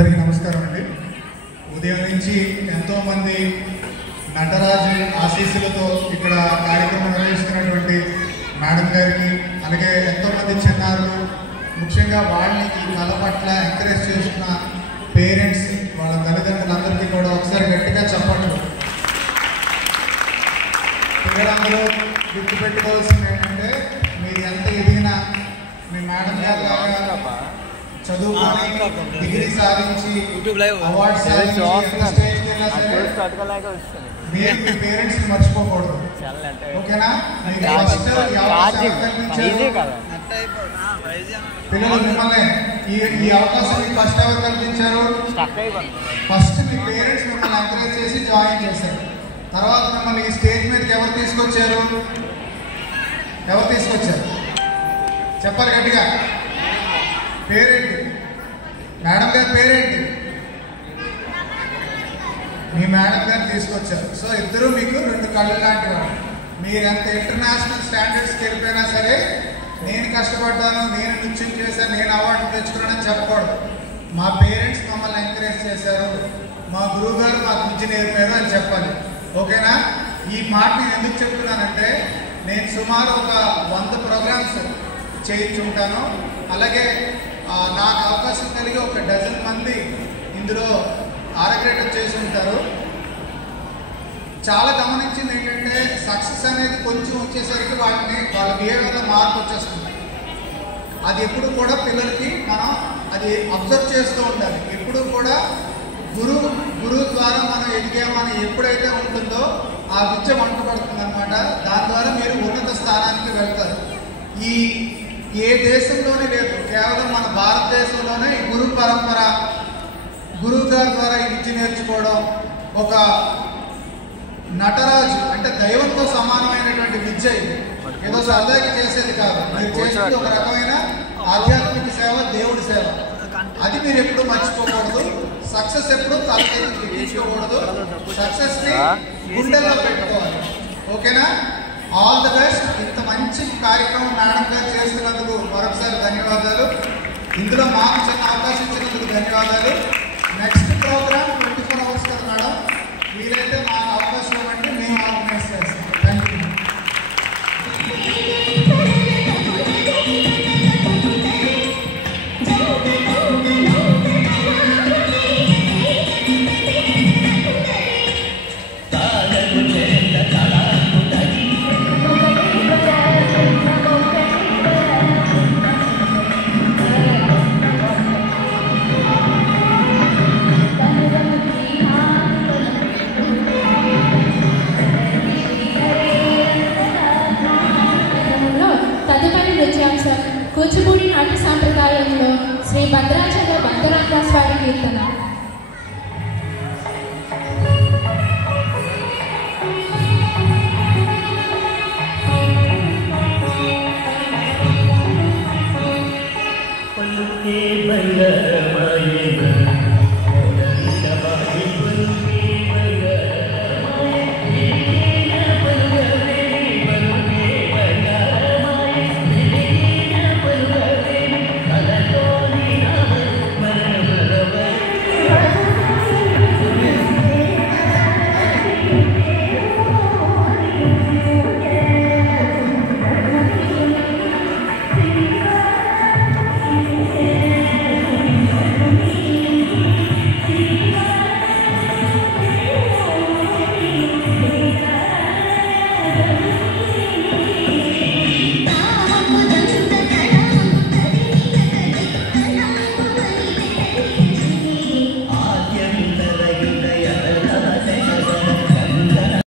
అందరికీ నమస్కారం అండి. ఉదయం నుంచి ఎంతోమంది నటరాజు ఆశీస్సులతో ఇక్కడ కార్యక్రమం నిర్వహిస్తున్నటువంటి మేడం గారికి, అలాగే ఎంతోమంది చిన్నారులు, ముఖ్యంగా వాళ్ళని ఈ కళ పట్ల ఎంకరేజ్ చేస్తున్న పేరెంట్స్, వాళ్ళ తల్లిదండ్రులందరికీ కూడా ఒకసారి గట్టిగా చెప్పండి. పిల్లలందరూ గుర్తుపెట్టుకోవాల్సింది ఏంటంటే, మీరు ఎంత ఎదిగినా మీ మేడం గారు చదువుకొని డిగ్రీ సాధించి అవార్డు సాధించి స్టేజ్కి వెళ్ళినా సరే మీరు మీ పేరెంట్స్ని మర్చిపోకూడదు. ఓకేనా? మీకు ఫస్ట్ పిల్లలు మిమ్మల్ని ఈ అవకాశం మీకు ఫస్ట్ ఎవరు కల్పించారు? ఫస్ట్ మీ పేరెంట్స్ మిమ్మల్ని ఎంకరేజ్ చేసి జాయిన్ చేశారు. తర్వాత మిమ్మల్ని ఈ స్టేజ్ మీదకి ఎవరు తీసుకొచ్చారు? ఎవరు తీసుకొచ్చారు చెప్పాలి గట్టిగా. పేరేంటి? మేడం గారి పేరేంటి? మీ మేడం గారిని తీసుకొచ్చారు. సో ఇద్దరు మీకు రెండు కళ్ళు లాంటి వాళ్ళు. మీరు ఎంత ఇంటర్నేషనల్ స్టాండర్డ్స్కి వెళ్ళిపోయినా సరే, నేను కష్టపడ్డాను, నేను నృత్యం చేశాను, నేను అవార్డు తెచ్చుకున్నానని చెప్పకూడదు. మా పేరెంట్స్ మమ్మల్ని ఎంకరేజ్ చేశారు, మా గురువు గారు మాకు విద్య నేర్పారు అని చెప్పాలి. ఓకేనా? ఈ మాట నేను ఎందుకు చెప్తున్నానంటే, నేను సుమారు ఒక 100 ప్రోగ్రామ్స్ చేయించుంటాను. అలాగే నాకు అవకాశం కలిగి ఒక డజన్ మంది ఇందులో ఆరగ్రేటర్ చేసి ఉంటారు. చాలా గమనించింది ఏంటంటే, సక్సెస్ అనేది కొంచెం వచ్చేసరికి వాళ్ళ బిహేవియర్లో మార్పు వచ్చేస్తుంది. అది ఎప్పుడు కూడా పిల్లలకి మనం అది అబ్జర్వ్ చేస్తూ ఉండాలి. ఎప్పుడు కూడా గురువు ద్వారా మనం ఎదిగామని ఎప్పుడైతే ఉంటుందో ఆ విద్య వంటపడుతుంది అనమాట. దాని ద్వారా మీరు ఉన్నత స్థానానికి వెళ్తారు. ఏ దేశంలోనే లేదు, కేవలం మన భారతదేశంలోనే ఈ గురు పరంపర, గురువు గారి ద్వారా ఈ విద్య నేర్చుకోవడం, ఒక నటరాజు అంటే దైవంతో సమానమైనటువంటి విద్య. ఇది ఏదో సరదాకి చేసేది కాదు. మీరు చేసేది ఒక రకమైన ఆధ్యాత్మిక సేవ, దేవుడి సేవ. అది మీరు ఎప్పుడు మర్చిపోకూడదు. సక్సెస్ ఎప్పుడు తలకెత్తి తీసుకోకూడదు. సక్సెస్ని గుండెల్లో పెట్టుకోవాలి. ఓకేనా? All the best. ఇంత మంచి కార్యక్రమం మేడం గారు చేస్తున్నందుకు మరొకసారి ధన్యవాదాలు. ఇందులో మాకు చిన్న అవకాశం ఇచ్చినందుకు ధన్యవాదాలు. నెక్స్ట్ ప్రోగ్రామ్ 24 hours కదా మేడం, మీరైతే మాకు అవకాశం ఇవ్వండి, మేము ఆర్గనైజ్ చేస్తాం. Thank you. కూచిపూడి నాట్య సాంప్రదాయంలో శ్రీ భద్రాచల భక్తరామదాస్ వారి కీర్తన. పలుకే బంగారు